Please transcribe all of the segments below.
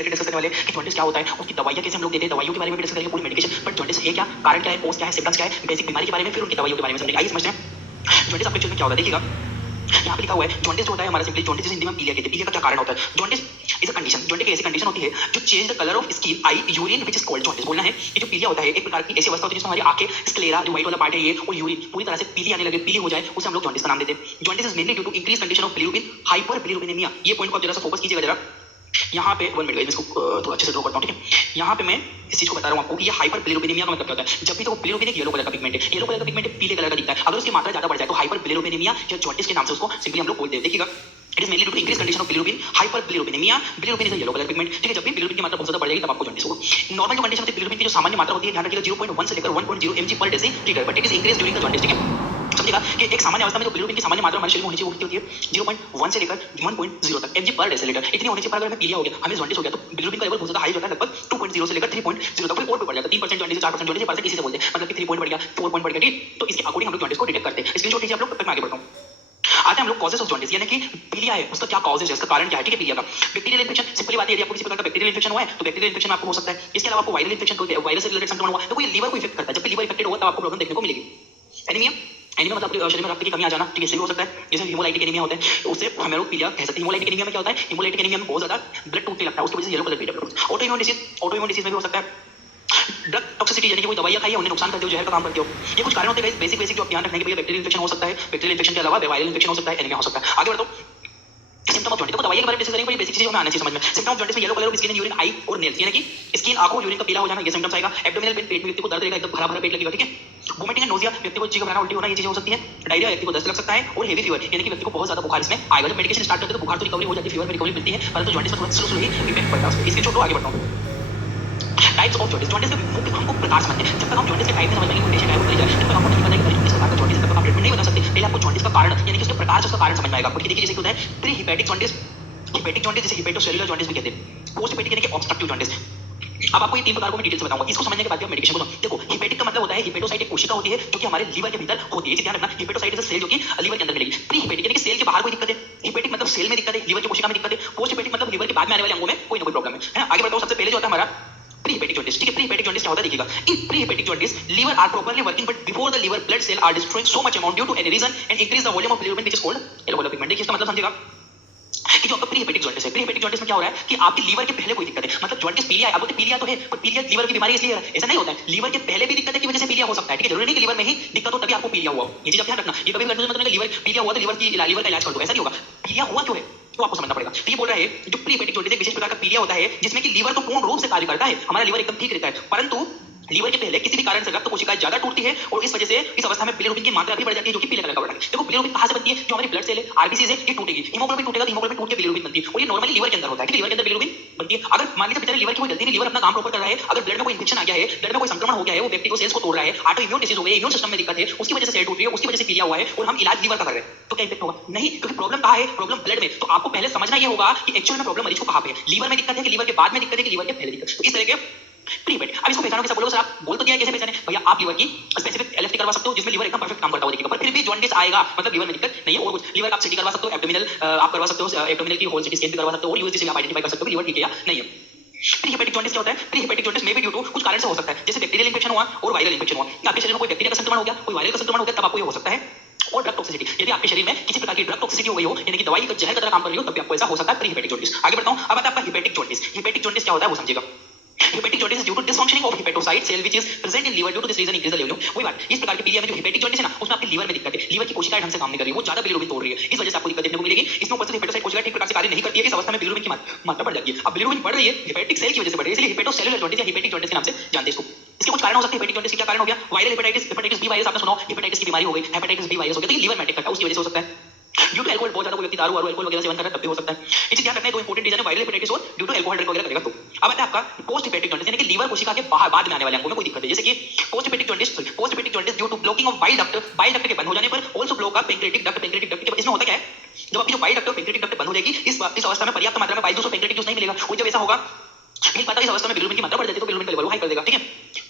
Related discuss करने वाले कि जॉन्डिस क्या होता है, उसकी दवाइयाँ कैसे हम लोग देते हैं, दवाइयों के बारे में भी डिस्कस करेंगे, पूरी मेडिकेशन, बट जॉन्डिस है क्या, कारण क्या है, कोज क्या है, सिम्टम्स क्या है, बेसिक बीमारी के बारे में, फिर उनकी दवाइयों के बारे में समझेंगे। आइए समझते हैं जॉन्डिस आपके एक्चुअल में क्या होता है। देखिएगा यहाँ पे लिखा हुआ है जॉन्डिस जो होता है हमारा सिंपली जॉन्डिस हिंदी में पीलिया कहते हैं। पीलिया का क्या कारण होता है? Jaundice is a condition, jaundice एक ऐसी कंडीशन होती है जो change the colour of skin, I, urine which is called jaundice. बोलना है कि जो पीलिया होता है एक प्रकार की ऐसी अवस्था होती है जिसमें हमारी आंखें, स्क्लेरा जो व्हाइट वाला पार्ट है ये, और यूरिन पूरी तरह से पीली आने लगे, पीली हो जाए, उसे हम लोग जॉन्डिस का नाम देते हैं। Jaundice is mainly due to increase condition of bilirubin, hyperbilirubinaemia. ये पॉइंट को आप जरा सा फोकस कीजिएगा जरा। यहाँ पे 1 मिनट इसको थोड़ा अच्छे से ड्रॉ करता हूँ, ठीक है। यहाँ पे मैं इस चीज को बता रहा हूँ आपको कि ये हाइपर बिलिरुबिनेमिया का मतलब क्या होता है। जब भी तो बिलिरुबिन एक येलो कलर का पिगमेंट है, येलो कलर का पिगमेंट पीले कलर का दिखता है, अगर उसकी मात्रा ज्यादा बढ़ जाए तो हाइपर बिलिरुबिनेमिया या जॉन्डिस के नाम से उसको सिंपली हम लोग बोलते हैं। देखिएगा it is mainly to increase condition of bilirubin, hyperbilirubinaemia. Bilirubin is a yellow colour pigment, ठीक है। जब भी बिलिरुबिन की मात्रा बहुत ज्यादा बढ़ जाएगी तब आपको जॉन्डिस होगा। नॉर्मल जो कंडीशन होती है बिलिरुबिन की जो सामान्य मात्रा होती है, ध्यान रखिएगा 0.1 से लेकर 1.0 mg पर decilitre, but it is increase during the jaundice, ठीक है। समझिएगा कि एक सामान्य अवस्था में जो बिलिरुबिन की सामान्य मात्रा हमारे शरीर में होनी चाहिए वो कितनी होती है? 0.1 से लेकर 1.0 तक mg पर डेसीलीटर, इतनी होनी चाहिए। पर अगर हमें पीलिया हो गया, हमें जॉन्डिस हो गया, तो बिलिरुबिन का लेवल बहुत ज्यादा हाई होता है, लगभग 2.0 से लेकर 3.0 तक, फिर और भी बढ़ जाता है। 3% जॉन्डिस, 4% जॉन्डिस, परसेंट इसी से बोलते हैं, मतलब कि 3 पॉइंट बढ़ गया, 4 पॉइंट बढ़ गया, ठीक। तो इसके अकॉर्डिंग हम लोग जॉन्डिस को डिटेक्ट करते हैं। स्क्रीनशॉट लीजिए आप लोग, तब तक मैं आगे बढ़ता हूँ। आते हैं हम लोग कॉजेस ऑफ जॉन्डिस, यानी कि पीलिया है उसका क्या कॉजेज है, इसका कारण क्या है, ठीक है। पीलिया का बैक्टीरियल इन्फेक्शन, सिंपली बात है, यदि आपको किसी प्रकार का बैक्टीरियल इन्फेक्शन हुआ है तो बैक्टीरियल इन्फेक्शन आपको हो सकता है। इसके अलावा आपको वायरल इन्फेक्शन, कोई वायरस से रिलेटेड संक्रमण हुआ तो ये लीवर को इफेक्ट करता है। जब भी लीवर इफेक्टेड होगा तब आपको प्रॉब्लम देखने को मिलेगी। एनीमिया, एनीमिया मतलब आपके शरीर में रक्त की कमी आ जाना, ठीक है, इससे भी हो सकता है। जैसे हिमोलाइटिक एनीमिया होता है, उससे हमें लोग पीलिया कह सकते हैं। हिमोलाइटिक एनीमिया में क्या होता है? हिमोलाइटिक एनीमिया में बहुत ज्यादा ब्लड टूटने लगता है, उसकी वजह से येलो कलर ब्लड होता है। ऑटोइम्यून डिसीज में भी हो सकता है। ड्रग टॉक्सिसिटी, यानी कि कोई दवाइयां खाई है, उन्हें नुकसान करते हो, जहर का काम करते हो, ये कुछ कारण होते हैं बेसिक जो आप ध्यान रखने के लिए। बैक्टीरियल इन्फेक्शन हो सकता है, बैक्टीरियल इन्फेक्शन के अलावा वायरल इन्फेक्शन हो सकता है, एनीमिया हो सकता है। आगे बढ़ो। सिम्टम ऑफ जॉन्डिस, तो दवाई के बारे में डिस्कस करेंगे, बेसिक चीजें हमें आना चाहिए समझ में। सिम्टम ऑफ जॉन्डिस में yellow colour of skin and urine, eye और नेल्स, यानी कि स्किन, आंखों, यूरिन का पीला हो जाना, ये सिम्टम्स आएगा। एब्डोमिनल पेन, पेट में व्यक्ति को दर्द रहेगा, एकदम भरा भरा पेट लगेगा, ठीक है। वोमिटिंग एंड नोजिया, व्यक्ति को चीख घबराना, उल्टी होना, ये चीजें हो सकती है। डायरिया, व्यक्ति को दस्त लग सकता है। और हेवी फीवर, यानी कि व्यक्ति को बहुत ज्यादा बुखार इसमें आएगा। जब मेडिकेशन स्टार्ट करते हैं तो बुखार तो रिकवरी हो जाती है, फीवर में रिकवरी मिलती है, परंतु जॉन्डिस में थोड़ा स्लो ही इफेक्ट पड़ता है। इसके छोड़ो, आगे बढ़ता हूं। टाइप्स ऑफ जॉन्डिस, जॉन्डिस के मुख्य हमको प्रकार समझते हैं। जब तक हम जॉन्डिस के टाइप में समझ पाएंगे, कंडीशन क्या है वो करी जाए, तब तक हमको नहीं पता कि किस प्रकार का जॉन्डिस है, तब तक हम ट्रीटमेंट नहीं बता सकते। पहले आपको जॉन्डिस का कारण, यानी कि उसके प्रकार से उसका कारण समझ में आएगा आपको। देखिए जैसे होता है pre hepatic jaundice, hepatic jaundice जिसे हिपैटोसेलुलर जॉन्डिस भी कहते हैं। पोस्ट हिपैटिक यानी कि ऑब्स्ट्रक्टिव जॉन्डिस। अब आपको ये 3 प्रकार को मैं डिटेल से बताऊंगा, इसको समझने के बाद आप मेडिकेशन को देखो। हिपैटिक का मतलब होता है हिपैटोसाइट, एक कोशिका होती है जो कि हमारे लीवर के भीतर होती है, ध्यान रखना। हिपैटोसाइट इज अ सेल जो कि लीवर के अंदर मिलेगी। प्री हिपैटिक यानी कि सेल के बाहर कोई दिक्कत है, हिपैटिक मतलब सेल में दिक्कत है, लीवर की कोशिका में दिक्कत है। पोस्ट हिपैटिक मतलब लीवर के बाद में आने वाले अंगों में कोई ना कोई प्रॉब्लम है ना। आगे बढ़ता हूं। सबसे पहले जो होता है हमारा प्री हिपैटिक जॉन्डिस, ठीक है। प्री हिपैटिक जॉन्डिस क्या होता है देखिएगा। In pre hepatic jaundice liver are properly working, but before the liver blood cell are destroying so much amount due to any reason and increase the volume of bilirubin which is called yellow colour pigment. देखिए इसका मतलब समझिएगा कि जो आपका pre hepatic jaundice है, pre hepatic jaundice में क्या हो रहा है कि आपके लीवर के पहले कोई दिक्कत है, मतलब जॉन्डिस पीलिया है, अब बोलते पीलिया तो है, पर पीलिया लीवर की बीमारी इसलिए है, ऐसा नहीं होता है। लीवर के पहले भी दिक्कत है की वजह से पीलिया हो सकता है, ठीक है। जरूरी नहीं कि लीवर में ही दिक्कत हो तभी आपको पीलिया हुआ। ये चीज आप ध्यान रखना। ये कभी कंफ्यूजन मत करना कि लीवर पीलिया हुआ तो लीवर का इलाज कर दो, ऐसा नहीं होगा। पीलिया हुआ क्यों है तो आपको समझना पड़ेगा। तो ये बोल रहा है जो प्री हिपैटिक जॉन्डिस एक विशेष प्रकार का पीलिया होता है जिसमें कि लीवर तो पूर्ण रूप से कार्य करता है, हमारा लीवर एकदम ठीक रहता है, परंतु लीवर के पहले किसी भी कारण से रक्त कोशिकाएं ज्यादा टूटती है और इस वजह से इस अवस्था में बिलिरुबिन की मात्रा भी बढ़ जाती है जो कि पीले कलर का बढ़ता है। देखो बिलिरुबिन कहां से बनती है? जो हमारी ब्लड सेल है, आरबीसी है, ये टूटेगी, हीमोग्लोबिन टूटेगा तो हीमोग्लोबिन टूट के बिलिरुबिन बनती है, और ये नॉर्मली लीवर के अंदर होता है, ठीक है। लीवर के अंदर बिलिरुबिन बनती है। अगर मान लीजिए बेचारे लीवर की कोई गलती नहीं, लीवर अपना काम प्रॉपर कर रहा है, अगर ब्लड में कोई इंफेक्शन आ गया है, ब्लड में कोई संक्रमण हो गया है, वो व्यक्ति को सेल्स को तोड़ रहा है, ऑटो इम्यून डिसीज हो गई है, इम्यून सिस्टम में दिक्कत है, उसकी वजह से सेल टूट रही है, उसकी वजह से पीलिया हुआ है, और हम इलाज लीवर का कर रहे हैं, तो क्या इफेक्ट होगा? नहीं, क्योंकि प्रॉब्लम कहां है? प्रॉब्लम ब्लड में। तो आपको पहले समझना ये होगा कि एक्चुअल में प्रॉब्लम मरीज को कहां पे है। लीवर में दिक्कत है कि लीवर के बाद में दिक्कत है कि लीवर के पहले दिक्कत? तो इस तरह के प्री हिपैटिक। अब इसको पहचानो कैसे? बोलो सर आप बोल तो दिया कैसे पहचाने भैया? आप लीवर की स्पेसिफिक एलएफटी करवा सकते हो जिसमें लीवर एकदम परफेक्ट काम करता हो, देखिएगा, पर फिर भी जॉन्डिस आएगा, मतलब लीवर में दिक्कत नहीं है। और कुछ लीवर आप सीटी करवा सकते हो, एब्डोमिनल आप करवा सकते हो, एब्डोमिनल की होल सिटी स्कैन भी करवा सकते हो, और यूएसजी से आप आइडेंटिफाई कर सकते हो कि लीवर ठीक है या नहीं है। प्री हिपैटिक जॉन्डिस क्या होता है? प्री हिपैटिक जॉन्डिस में भी ड्यू टू कुछ कारण से हो सकता है, जैसे बैक्टीरियल इन्फेक्शन हुआ और वायरल इन्फेक्शन हुआ, या आपके शरीर में कोई बैक्टीरिया का संक्रमण हो गया, कोई वायरल का संक्रमण हो गया, तब आपको ये हो सकता है। और ड्रग टॉक्सिसिटी, यदि आपके शरीर में किसी प्रकार की ड्रग टॉक्सिसिटी हो गई हो, यानी कि दवाई का जहर का तरह काम कर रही हो, तब भी आपको ऐसा हो सकता है प्री हिपैटिक जॉन्डिस। आगे बढ़ता हूं। अब आता है आपका हिपैटिक जॉन्डिस। हिपैटिक जॉन्डिस क्या होता है वो समझिएगा। Hepatic jaundice is due to dysfunctioning of hepatocyte cell which is present in liver, due to this reason increase the level। वही बात, इस प्रकार के पीलिया में जो hepatic jaundice है ना, उसमें आपके लीवर में दिक्कत है, लीवर की कोशिकाएं ढंग से काम नहीं कर रही, वो ज्यादा बिलिरुबिन तोड़ रही है, इस वजह से आपको दिक्कत देखने को मिलेगी। इसमें ऊपर से हेपेटोसाइट कोशिका ठीक प्रकार से कार्य नहीं करती है, इस अवस्था में बिलिरुबिन की मात्रा बढ़ जाती है। अब बिलिरुबिन बढ़ रही है हेपेटिक सेल की वजह से बढ़ रही है, इसलिए हेपेटोसेलुलर जॉन्डिस या हेपेटिक जॉन्डिस के नाम से जानते हैं इसको। इसके कुछ कारण हो सकते हैं। हेपेटिक जॉन्डिस का क्या कारण हो गया? Viral hepatitis, hepatitis B virus आपने सुना, हेपेटाइटिस की बीमारी हो गई, हेपेटाइटिस बी वायरस हो गया, तो ये लीवर में अटैक करता है, उसकी वजह से हो सकता है। ड्यू टू अल्कोहल, बहुत ज्यादा कोई व्यक्ति दारू और अल्कोहल वगैरह सेवन कर रहा है, तब भी हो सकता है। ये चीज ध्यान रखना है, दो इंपॉर्टेंट रीजन है, वायरल हेपेटाइटिस और ड्यू टू अल्कोहल ड्रिंक वगैरह करेगा तो। अब आता है आपका पोस्ट हिपैटिक जॉन्डिस, यानी कि लीवर कोशिका के बाहर बाद में आने वाले अंगों में कोई दिक्कत है, जैसे कि post hepatic jaundice due to blocking of bile duct के बंद हो जाने पर, also block of pancreatic duct. इसमें होता क्या है, जब आपकी जो बाइल डक्ट और पैंक्रियाटिक डक्ट बंद हो जाएगी, इस अवस्था में पर्याप्त मात्रा में बाइल जूस और पैंक्रियाटिक जूस नहीं मिलेगा, और जब ऐसा होगा मिल पाता है इस अवस्था में बिलिरुबिन की मात्रा बढ़ जाती है तो बिलिरुबिन का लेवल हाई कर देगा। ठीक है,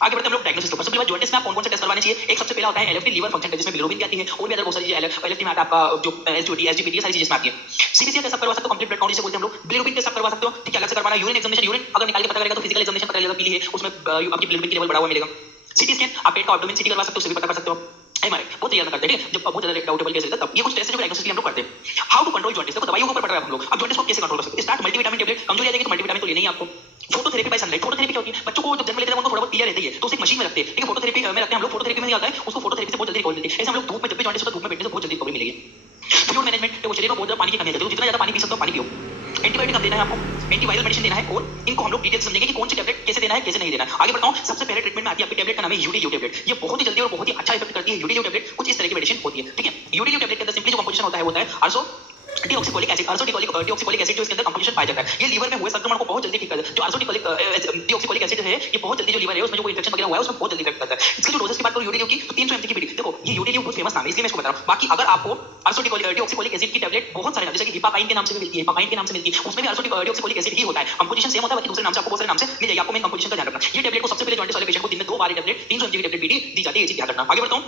आगे बढ़ते हम लोग डायग्नोसिस पर। सबसे पहले जॉन्डिस में आप कौन-कौन से टेस्ट करवाने चाहिए? एक सबसे पहला होता है एलएफटी लीवर फंक्शन टेस्ट, जिसमें बिलिरुबिन की आती है और भी अदर बहुत सारी चीजें एलएफटी में आता है आपका जो एसजीओटी एसजीपीटी ये सारी चीजें इसमें आती है। सीबीसी टेस्ट आप करवा सकते हो, कंप्लीट ब्लड काउंट जिसे बोलते हैं हम लोग। बिलिरुबिन टेस्ट आप करवा सकते हो, ठीक है, अलग से करवाना। यूरिन एग्जामिनेशन, यूरिन अगर निकाल के पता करेगा तो फिजिकल एग्जामिनेशन पता चलेगा पीली है, उसमें आपकी बिलिरुबिन की लेवल बढ़ा हुआ मिलेगा। सीटी स्कैन आप पेट का एब्डोमेन सीटी करवा सकते हो, उससे भी पता कर सकते हो। एमआरआई बहुत क्लियर करते हैं, ठीक है, जब बहुत ज्यादा डाउटेबल केस रहता है तब ये कुछ टेस्ट है जो डायग्नोसिस के लिए हम लोग करते हैं। हाउ टू कंट्रोल जॉन्डिस, देखो दवाइयों के ऊपर पड़ रहा है हम लोग। अब जॉन्डिस को कैसे कंट्रोल कर सकते हैं? Start multivitamin tablet. कमजोरी आ जाएगी तो मल्टीविटामिन तो लेना ही है आपको। फोटोथेरेपी बाय सनलाइट, फोटोथेरेपी क्या होती है? बच्चों को जब जन्म लेते हैं उनको थोड़ा बहुत पीलिया रहती है तो उसे एक मशीन में रखते हैं, ठीक है, फोटोथेरेपी में रखते हैं हम लोग। फोटोथेरेपी में नहीं आता है उसको, फोटोथेरेपी से बहुत जल्दी रिकवरी मिलती है। ऐसे हम लोग धूप में, जब भी जॉन्डिस होता है धूप में बैठने से बहुत जल्दी रिकवरी मिलेगी। फ्लूइड मैनेजमेंट, देखो शरीर में बहुत ज्यादा पानी की कमी रहती है तो जितना ज्यादा पानी पी सकते हो पानी पियो। एंटीबायोटिक हम देना है आपको, एंटीवायरल मेडिसिन देना है और इनको हम लोग डिटेल समझेंगे कि कौन सी टैबलेट कैसे देना है कैसे नहीं देना है। आगे बढ़ता हूं, सबसे पहले ट्रीटमेंट में आती है आपकी टैबलेट का नाम है यूडीयू टैबलेट। ये बहुत ही जल्दी और बहुत ही अच्छा इफेक्ट करती है। यूडीयू टैबलेट कुछ इस तरह की मेडिसिन होती है, ठीक है। यूडीयू टैबलेट के अंदर सिंपली जो कंपोजिशन होता है वो होता है आर्सो डीऑक्सीकोलिक एसिड, डीऑक्सीकोलिक एसिड जो इसके अंदर कंपोजिशन पाया जाता है, ये लीवर में हुए संक्रमण को बहुत जल्दी ठीक करता है। जो डीऑक्सीकोलिक एसिड है ये बहुत जल्दी जो लीवर है उसमें जो कोई इंफेक्शन वगैरह हुआ है उसमें बहुत जल्दी इफेक्ट करता है। इसकी जो डोजेस की बात करूं यूडीयू की तो 300 mg की पीडी। देखो ये यूडीयू बहुत फेमस नाम है इसलिए मैं इसको बता रहा हूं। बाकी अगर आपको डीऑक्सीकोलिक एसिड की टैबलेट बहुत सारे नाम, जैसे कि हिपाकाइन के नाम से भी मिलती है, हिपाकाइन के नाम से मिलती है, उसमें भी डीऑक्सीकोलिक एसिड ही होता है। कंपोजिशन सेम होता है, बाकी दूसरे नाम से आपको बहुत सारे नाम से मिल जाएगा। आपको मेन कंपोजिशन का ध्यान रखना। ये टैबलेट को सबसे पहले जॉन्डिस वाले पेशेंट को दिन में 2 बार ये टैबलेट 300 mg की टैबलेट पीडी दी जाती है, ये चीज ध्यान रखना। आगे बढ़ता हूं,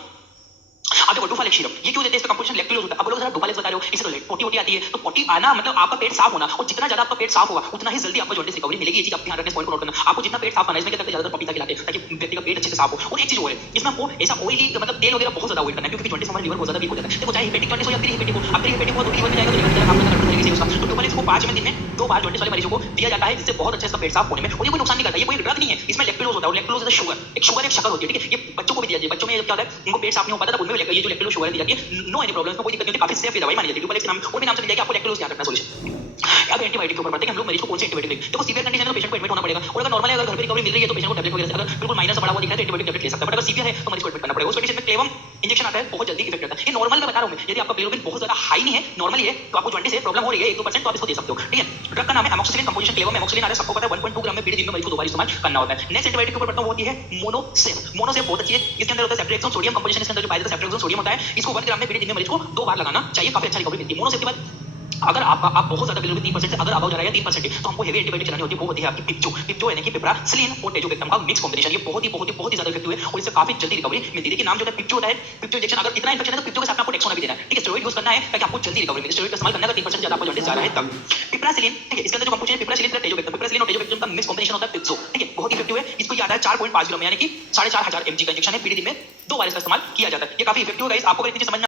अब देखो डुफालेक्स सीरम ये क्यों देते हैं? इसका कंपोजिशन लैक्टुलोज होता है। अब लोग जरा डुफालेक्स बता रहे हो, इससे तो पोटी वोटी आती है तो पोटी आना मतलब आपका पेट साफ होना, और जितना ज्यादा आपका पेट साफ होगा उतना ही जल्दी आपको जॉन्डिस रिकवरी मिलेगी। ये चीज आप ध्यान रखना, इस पॉइंट को नोट करना। आपको जितना पेट साफ करना है, इसमें क्या करते हैं ज्यादातर पपीता खिलाते हैं ताकि व्यक्ति का पेट अच्छे से साफ हो। और एक चीज और है, इसमें आपको ऐसा ऑयली मतलब तेल वगैरह बहुत ज्यादा अवॉइड करना है क्योंकि जॉन्डिस हमारे लीवर बहुत ज्यादा वीक हो जाता है। देखो चाहे हेपेटिक जॉन्डिस हो या फिर हेपेटिक हो, अगर हेपेटिक हो तो लीवर में जाएगा तो लीवर की तरह काम करना कंट्रोल तरीके से उसका। तो डुफालेक्स को 5 दिन में 2 बार जॉन्डिस वाले मरीजों को दिया जाता है, जिससे बहुत अच्छा इसका पेट साफ होने में, और ये कोई नुकसान नहीं करता। ये कोई ड्रग नहीं है, इसमें लैक्टुलोज होता है और लैक्टुलोज इज शुगर, एक शुगर एक शक्कर होती है, ठीक है। ये बच्चों को भी दिया जाए, बच्चों में क्या होता है उनको पेट साफ नहीं हो पाता तो उनमें ये जो लैक्टुलोज शुगर दी जाती है, नो एनी प्रॉब्लम, कोई दिक्कत नहीं होती, काफी सेफ ये दवाई मानी जाती है। डुफालेक्स के नाम और भी नाम से मिल जाएगा, आपको लैक्टुलोज ध्यान रखना सॉल्यूशन। अब एंटीबायोटिक के ऊपर बढ़ते हैं कि हम लोग मरीज को कौन से एंटीबायोटिक दें। देखो सीवियर कंडीशन है तो पेशेंट को एडमिट होना पड़ेगा, और अगर नॉर्मल है, अगर घर पे रिकवरी मिल रही है तो पेशेंट को टैबलेट वगैरह से, अगर बिल्कुल माइनर से बड़ा हुआ दिख रहा है तो एंटीबायोटिक टैबलेट ले सकता है, बट अगर सीवियर है तो मरीज को एडमिट करना पड़ेगा। उस कंडीशन में क्लेवम इंजेक्शन आता है, बहुत जल्दी इफेक्ट करता है। ये नॉर्मल में बता रहा हूं मैं, यदि आपका बिलिरुबिन बहुत ज्यादा हाई नहीं है, नॉर्मली है, तो आपको जॉन्डिस है, प्रॉब्लम हो रही है 1-2% तो आप इसको दे सकते हो, ठीक है। ड्रग का नाम है एमोक्सिसिलिन, कंपोजिशन क्लेवम एमोक्सिसिलिन आ रहा है, सबको पता है 1.2 ग्राम में पीडी दिन में मरीज को 2 बार इस्तेमाल करना होता है। नेक्स्ट एंटीबायोटिक के ऊपर बढ़ता हूं, होती है मोनोसेफ। मोनोसेफ बहुत अच्छी है, इसके अंदर होता है सेफ्ट्रेक्सोन सोडियम, कंपोजिशन इसके अंदर जो पाया जाता है सेफ्ट्रेक्सोन सोडियम होता है। इसको 1 ग्राम में पीडी दिन में मरीज को 2 बार लगाना चाहिए, काफी अच्छा रिकवरी मिलती है। मोनोसेफ के बाद अगर आप बहुत ज्यादा बिलिरुबिन 3% से अगर अबाव जा रहा है 3% तो हमको हेवी एंटीबायोटिक चलानी होती है, वो होती है आपकी पिप्टो यानी कि पिपरासिलिन और टेजोबेक्टम का मिक्स कॉम्बिनेशन। ये बहुत ही ज्यादा इफेक्टिव है और इससे काफी जल्दी रिकवरी मिलती है। देखिए नाम जो है पिप्टो होता है, पिप्टो इंजेक्शन, अगर इतना इंफेक्शन है तो पिप्टो के साथ आपको टेक्सोना भी देना है, ठीक है। स्टेरॉइड यूज करना है ताकि आपको जल्दी रिकवरी मिले। स्टेरॉइड का इस्तेमाल करना है 3% ज्यादा आपको जॉन्डिस जा रहा है तब। पिपरासिलिन, ठीक है, इसके अंदर जो कंपोजिशन है पिपरासिलिन प्लस टेजोबेक्टम, पिपरासिलिन और टेजोबेक्टम का मिक्स कॉम्बिनेशन होता है पिप्सो, ठीक है, बहुत इफेक्टिव है। इसको ये आता है 4.5 ग्राम यानी कि 4500 mg का इंजेक्शन है, पीडी दिन में 2 बार इसका इस्तेमाल किया जाता है। ये काफी इफेक्टिव है गाइस। आपको अगर इतनी समझ